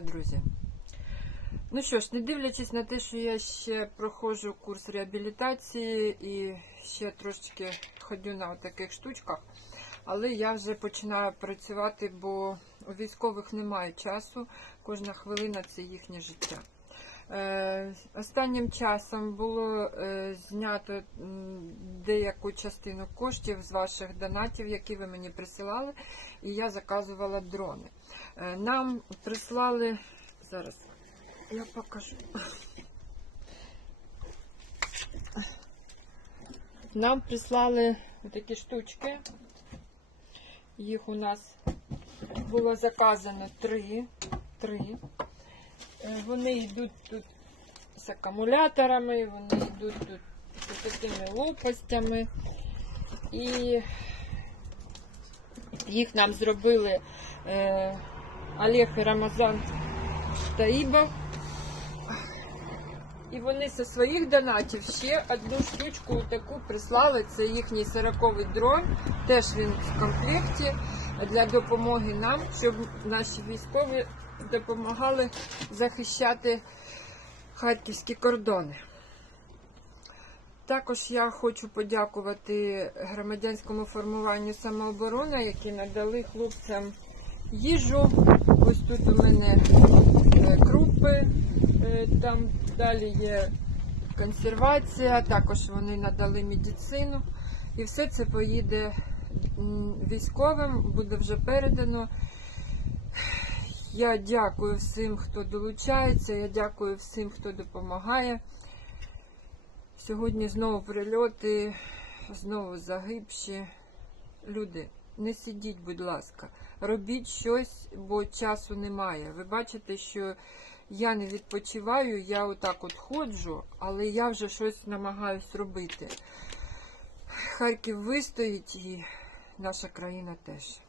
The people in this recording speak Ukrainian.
Друзі, ну що ж, не дивлячись на те, що я ще проходжу курс реабілітації і ще трошечки ходю на таких штучках, але я вже починаю працювати, бо у військових немає часу, кожна хвилина це їхнє життя. Е, останнім часом було е, знято деяку частину коштів з ваших донатів, які ви мені присилали, і я заказувала дрони. Е, Нам прислали зараз. Я покажу. Нам прислали такі штучки. Їх у нас було заказано три. три. Е, Вони йдуть тут з акумуляторами, вони йдуть тут з такими лопастями. І їх нам зробили е, Олег і Рамазан Таїбов. І вони зі своїх донатів ще одну штучку таку прислали. Це їхній 40-й дрон. Теж він в комплекті для допомоги нам, щоб наші військові допомагали захищати харківські кордони. Також я хочу подякувати громадянському формуванню самооборони, які надали хлопцям їжу. Ось тут у мене е, крупи, е, там далі є консервація, також вони надали медицину. І все це поїде військовим, буде вже передано. Я дякую всім, хто долучається, я дякую всім, хто допомагає. Сьогодні знову прильоти, знову загибші. Люди, не сидіть, будь ласка, робіть щось, бо часу немає. Ви бачите, що я не відпочиваю, я отак от ходжу, але я вже щось намагаюсь робити. Харків вистоїть і наша країна теж.